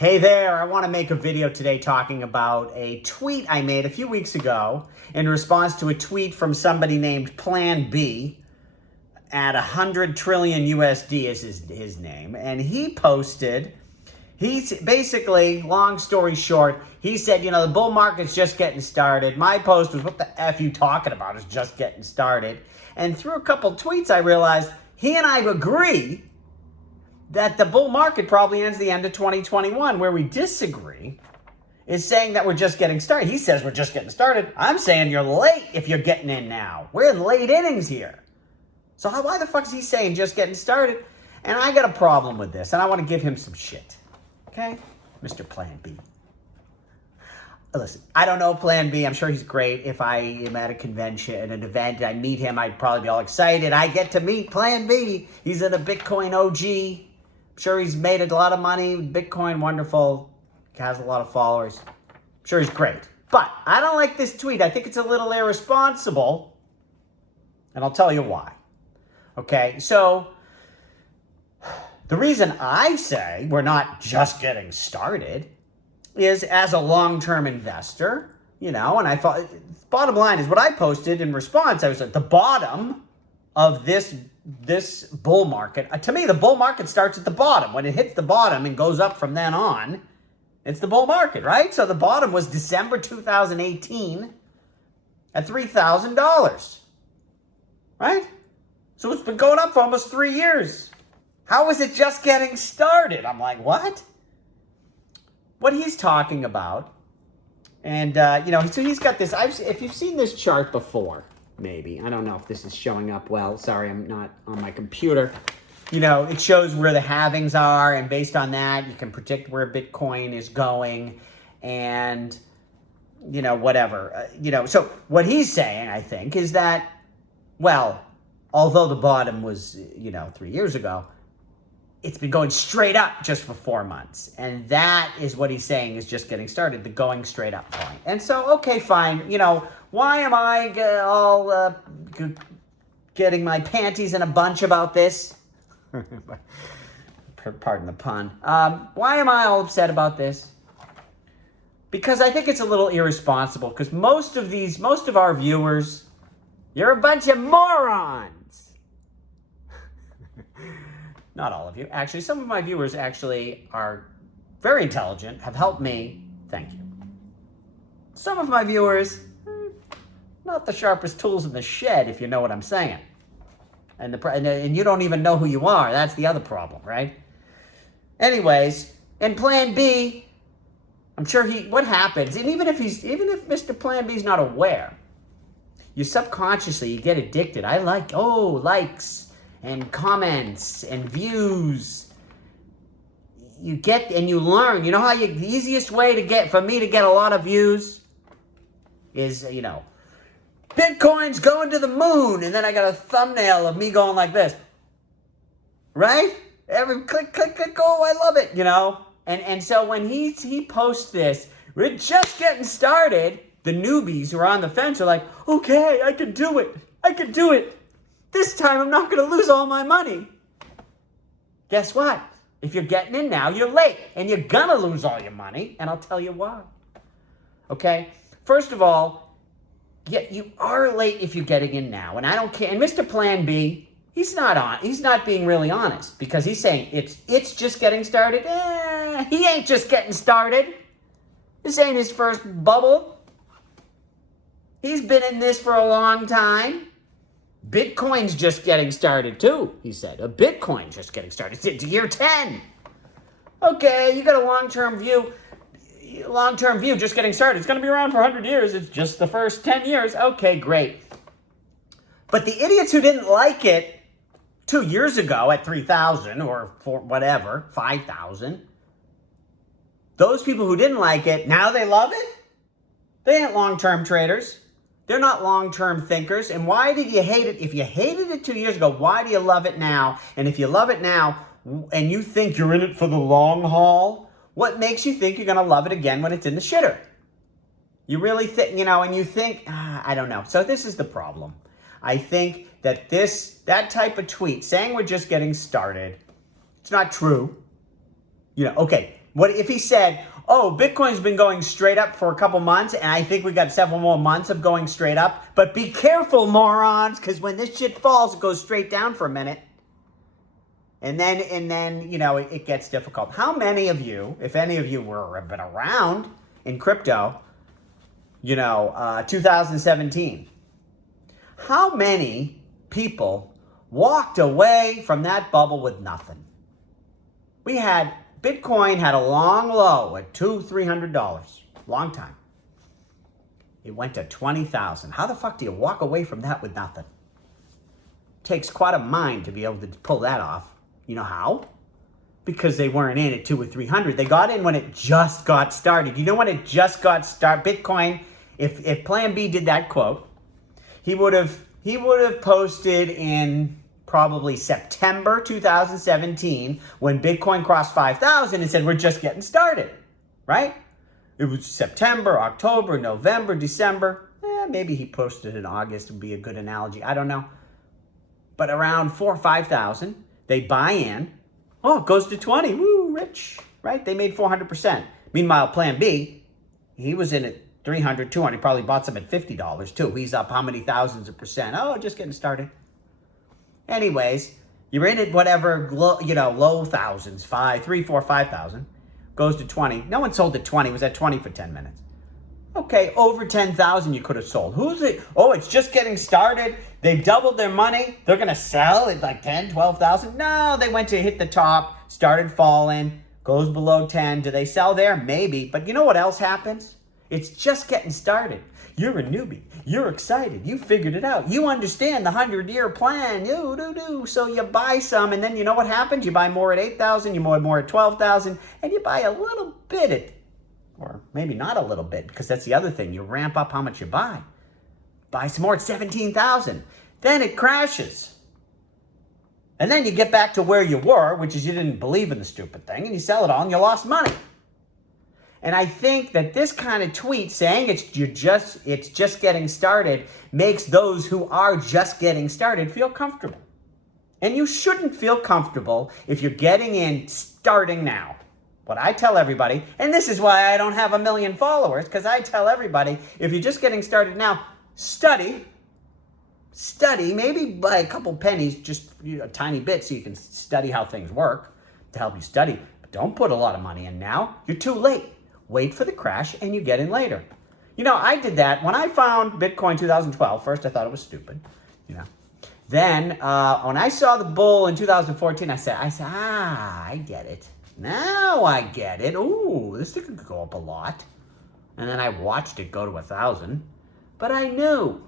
Hey there, I want to make a video today talking about a tweet I made a few weeks ago in response to a tweet from somebody named Plan B at 100 trillion USD is his name. And he posted, he's basically, long story short, he said, the bull market's just getting started. My post was, what the F you talking about? It's just getting started. And through a couple tweets, I realized he and I agree that the bull market probably ends the end of 2021. Where we disagree is saying that we're just getting started. He says we're just getting started. I'm saying you're late if you're getting in now. We're in late innings here. So why the fuck is he saying just getting started? And I got a problem with this, and I want to give him some shit. Okay? Mr. Plan B. Listen, I don't know Plan B. I'm sure he's great. If I am at a convention, at an event, and I meet him, I'd probably be all excited. I get to meet Plan B. He's in a Bitcoin OG. Sure, he's made a lot of money. Bitcoin, wonderful. Has a lot of followers. Sure, he's great. But I don't like this tweet. I think it's a little irresponsible. And I'll tell you why. Okay, so the reason I say we're not just getting started is as a long-term investor, and I thought, bottom line is what I posted in response, I was at the bottom of this bull market. To me, the bull market starts at the bottom. When it hits the bottom and goes up from then on, it's the bull market, right? So the bottom was December 2018 at $3,000, right? So it's been going up for almost 3 years. How is it just getting started? I'm like, what? What he's talking about, and, so he's got this, if you've seen this chart before, maybe. I don't know if this is showing up well. Sorry, I'm not on my computer. It shows where the halvings are, and based on that, you can predict where Bitcoin is going, and, whatever. So what he's saying, I think, is that, well, although the bottom was, 3 years ago, it's been going straight up just for 4 months. And that is what he's saying is just getting started, the going straight up point. And so, okay, fine. Why am I all getting my panties in a bunch about this? Pardon the pun. Why am I all upset about this? Because I think it's a little irresponsible, because most of our viewers, you're a bunch of morons. Not all of you. Actually, some of my viewers actually are very intelligent, have helped me. Thank you. Some of my viewers, not the sharpest tools in the shed, if you know what I'm saying. And you don't even know who you are. That's the other problem, right? Anyways, in Plan B, I'm sure what happens, and even if Mr. Plan B is not aware, you subconsciously, you get addicted. Likes and comments and views. You get and you learn. You know how the easiest way for me to get a lot of views is, Bitcoin's going to the moon, and then I got a thumbnail of me going like this. Right? Every click, click, click, oh, I love it, And so when he posts this, we're just getting started, the newbies who are on the fence are like, okay, I can do it. I can do it. This time I'm not going to lose all my money. Guess what? If you're getting in now, you're late. And you're going to lose all your money. And I'll tell you why. Okay? First of all, you are late if you're getting in now. And I don't care. And Mr. Plan B, he's not being really honest. Because he's saying it's just getting started. He ain't just getting started. This ain't his first bubble. He's been in this for a long time. Bitcoin's just getting started too, he said. A Bitcoin just getting started. It's year 10. Okay, you got a long-term view. Long-term view, just getting started. It's going to be around for 100 years. It's just the first 10 years. Okay, great. But the idiots who didn't like it 2 years ago at 3,000 or for whatever, 5,000, those people who didn't like it, now they love it? They ain't long-term traders. They're not long-term thinkers. And why did you hate it? If you hated it 2 years ago, why do you love it now? And if you love it now and you think you're in it for the long haul, what makes you think you're going to love it again when it's in the shitter? You really think, and you think, I don't know. So this is the problem. I think that that type of tweet saying we're just getting started, it's not true. Okay, What if he said, oh, Bitcoin's been going straight up for a couple months, and I think we got several more months of going straight up, but be careful, morons, because when this shit falls, it goes straight down for a minute. And then, you know, it gets difficult. How many of you, if any of you have been around in crypto, you know, 2017, how many people walked away from that bubble with nothing? Bitcoin had a long low at $200-$300, long time. It went to 20,000. How the fuck do you walk away from that with nothing? Takes quite a mind to be able to pull that off. You know how? Because they weren't in at 200 or 300. They got in when it just got started. You know when it just got started? Bitcoin, if Plan B did that quote, he would have posted in probably September 2017 when Bitcoin crossed 5,000 and said, we're just getting started, right? It was September, October, November, December. Maybe he posted in August would be a good analogy. I don't know. But around 4,000 or 5,000, they buy in. Oh, it goes to 20. Woo, rich, right? They made 400%. Meanwhile, Plan B, he was in at 300, 200, probably bought some at $50 too. He's up how many thousands of percent? Oh, just getting started. Anyways, you're in at whatever, low thousands, 3, 4, 5,000. Goes to 20. No one sold at 20. It was at 20 for 10 minutes. Okay, over 10,000 you could have sold. Who's it? Oh, it's just getting started. They've doubled their money. They're going to sell at like 10, 12,000. No, they went to hit the top, started falling, goes below 10. Do they sell there? Maybe. But you know what else happens? It's just getting started. You're a newbie. You're excited. You figured it out. You understand the 100-year plan. So you buy some, and then you know what happens? You buy more at 8,000, you buy more at 12,000, and you buy a little bit at, or maybe not a little bit, because that's the other thing. You ramp up how much you buy. Buy some more at 17,000. Then it crashes. And then you get back to where you were, which is you didn't believe in the stupid thing, and you sell it all, and you lost money. And I think that this kind of tweet saying it's just getting started makes those who are just getting started feel comfortable. And you shouldn't feel comfortable if you're getting in starting now. What I tell everybody, and this is why I don't have 1 million followers, because I tell everybody, if you're just getting started now, study, maybe buy a couple pennies, just a tiny bit so you can study how things work to help you study. But don't put a lot of money in now. You're too late. Wait for the crash and you get in later. You know, I did that when I found Bitcoin 2012. First, I thought it was stupid, you know. Then, when I saw the bull in 2014, I said, I get it. Now I get it. Ooh, this thing could go up a lot. And then I watched it go to 1,000. But I knew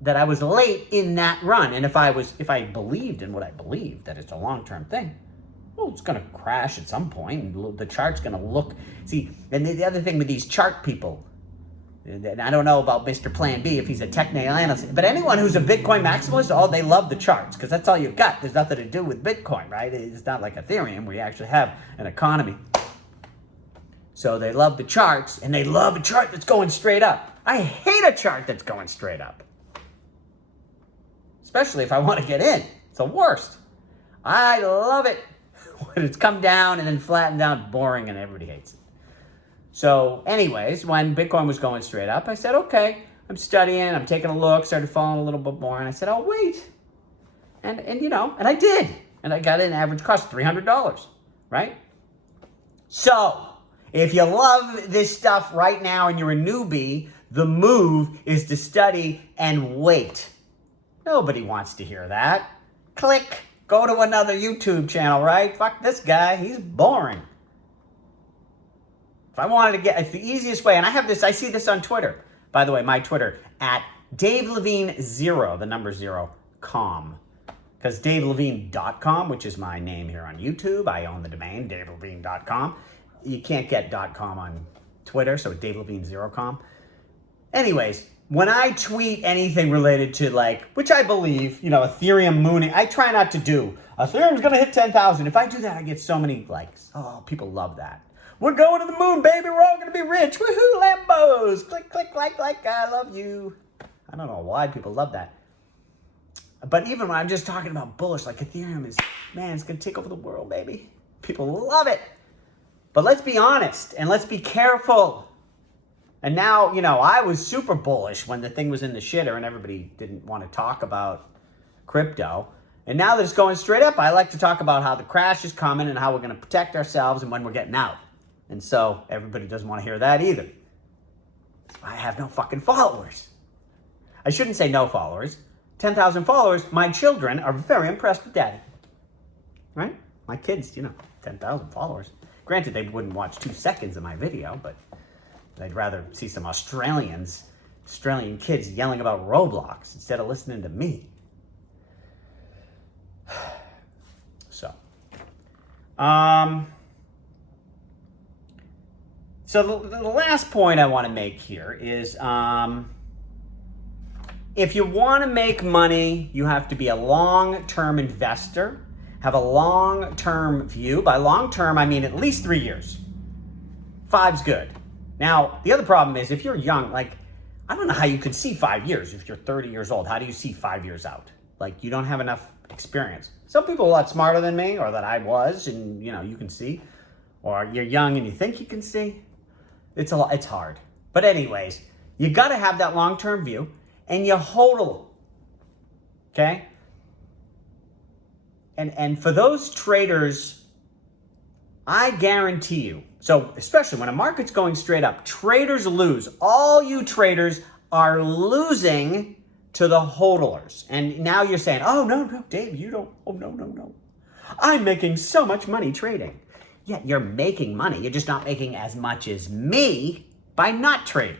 that I was late in that run. And if I believed in what I believed, that it's a long-term thing, well, it's going to crash at some point, and the chart's going to look. See, and the other thing with these chart people, and I don't know about Mr. Plan B if he's a technical analyst, but anyone who's a Bitcoin maximalist, oh, they love the charts because that's all you've got. There's nothing to do with Bitcoin, right? It's not like Ethereum where you actually have an economy. So they love the charts, and they love a chart that's going straight up. I hate a chart that's going straight up, especially if I want to get in. It's the worst. I love it when it's come down and then flattened out, boring, and everybody hates it. So anyways, when Bitcoin was going straight up, I said, okay, I'm studying, I'm taking a look, started following a little bit more, and I said, oh, wait. And I did. And I got an average cost, $300, right? So if you love this stuff right now and you're a newbie, the move is to study and wait. Nobody wants to hear that. Click. Go to another YouTube channel, right? Fuck this guy. He's boring. If I wanted to it's the easiest way. And I see this on Twitter. By the way, my Twitter, at DaveLevine0, the number 0, com. Because DaveLevine.com, which is my name here on YouTube. I own the domain, DaveLevine.com. You can't get .com on Twitter, so DaveLevine0.com. Anyways, when I tweet anything related to, like, which I believe, Ethereum mooning, I try not to do. Ethereum's going to hit 10,000. If I do that, I get so many likes. Oh, people love that. We're going to the moon, baby. We're all going to be rich. Woohoo, Lambos. Click, click, like, I love you. I don't know why people love that. But even when I'm just talking about bullish, like Ethereum is, man, it's going to take over the world, baby. People love it. But let's be honest and let's be careful. And now, I was super bullish when the thing was in the shitter and everybody didn't want to talk about crypto. And now that it's going straight up, I like to talk about how the crash is coming and how we're going to protect ourselves and when we're getting out. And so everybody doesn't want to hear that either. I have no fucking followers. I shouldn't say no followers. 10,000 followers. My children are very impressed with daddy. Right? My kids, 10,000 followers. Granted, they wouldn't watch 2 seconds of my video, but they'd rather see some Australian kids yelling about Roblox instead of listening to me. So, the last point I want to make here is, if you want to make money, you have to be a long-term investor, have a long-term view. By long-term, I mean at least 3 years. 5's good. Now, the other problem is if you're young, I don't know how you could see 5 years if you're 30 years old. How do you see 5 years out? You don't have enough experience. Some people are a lot smarter than me, or that I was, and you can see. Or you're young and you think you can see. It's hard. But anyways, you got to have that long-term view, and you hodl. Okay? And for those traders, I guarantee you, so especially when a market's going straight up, traders lose. All you traders are losing to the hodlers. And now you're saying, oh, no, Dave, you don't. Oh, no. I'm making so much money trading. Yeah, you're making money. You're just not making as much as me by not trading.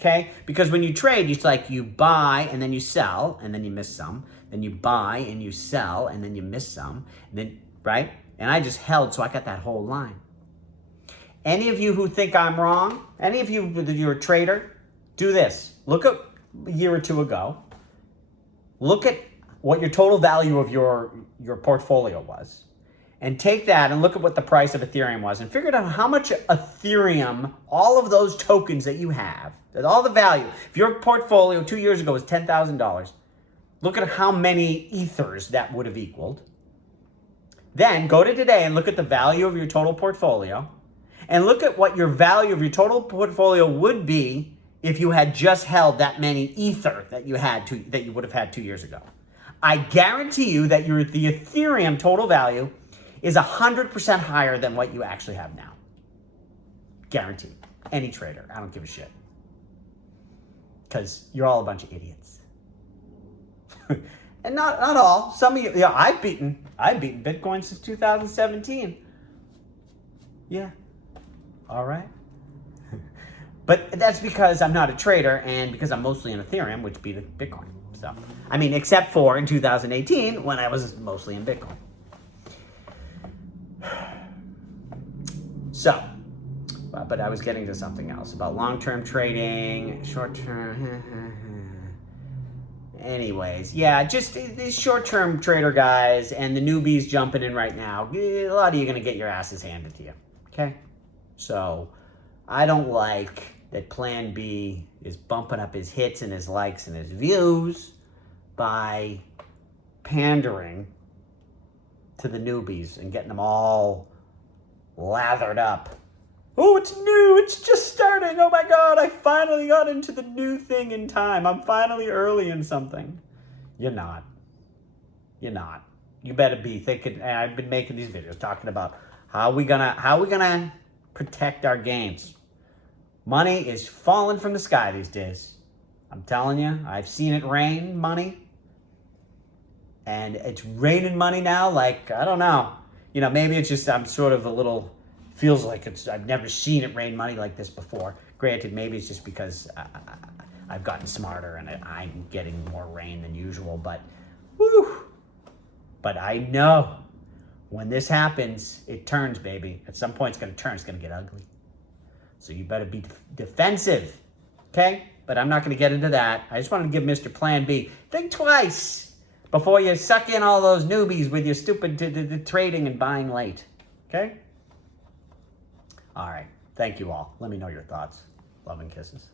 Okay? Because when you trade, it's like you buy and then you sell and then you miss some. Then you buy and you sell and then you miss some. And then, right? And I just held, so I got that whole line. Any of you who think I'm wrong, any of you that you're a trader, do this. Look at a year or two ago. Look at what your total value of your portfolio was. And take that and look at what the price of Ethereum was and figure out how much Ethereum, all of those tokens that you have, all the value. If your portfolio 2 years ago was $10,000, look at how many ethers that would have equaled. Then go to today and look at the value of your total portfolio and look at what your value of your total portfolio would be if you had just held that many ether that you would have had 2 years ago. I guarantee you that the Ethereum total value is 100% higher than what you actually have now. Guaranteed. Any trader. I don't give a shit. Because you're all a bunch of idiots. And not all. Some of you, I've beaten Bitcoin since 2017. Yeah. All right. But that's because I'm not a trader and because I'm mostly in Ethereum, which beat Bitcoin. So, except for in 2018 when I was mostly in Bitcoin. So, but I was getting to something else about long-term trading, short-term. Anyways, yeah, just these short-term trader guys and the newbies jumping in right now. A lot of you are going to get your asses handed to you. Okay? So, I don't like that Plan B is bumping up his hits and his likes and his views by pandering to the newbies and getting them all lathered up. Oh, it's new. It's just starting. Oh my God, I finally got into the new thing in time. I'm finally early in something. You're not. You're not. You better be thinking, and I've been making these videos talking about how we gonna protect our gains. Money is falling from the sky these days. I'm telling you, I've seen it rain money. And it's raining money now, I don't know. Maybe it's just I'm sort of a little, feels like I've never seen it rain money like this before. Granted, maybe it's just because I've gotten smarter and I'm getting more rain than usual, but whew. But I know when this happens, it turns, baby. At some point, it's going to turn. It's going to get ugly. So you better be defensive, okay? But I'm not going to get into that. I just wanted to give Mr. Plan B. Think twice before you suck in all those newbies with your stupid trading and buying late, okay? All right. Thank you all. Let me know your thoughts. Love and kisses.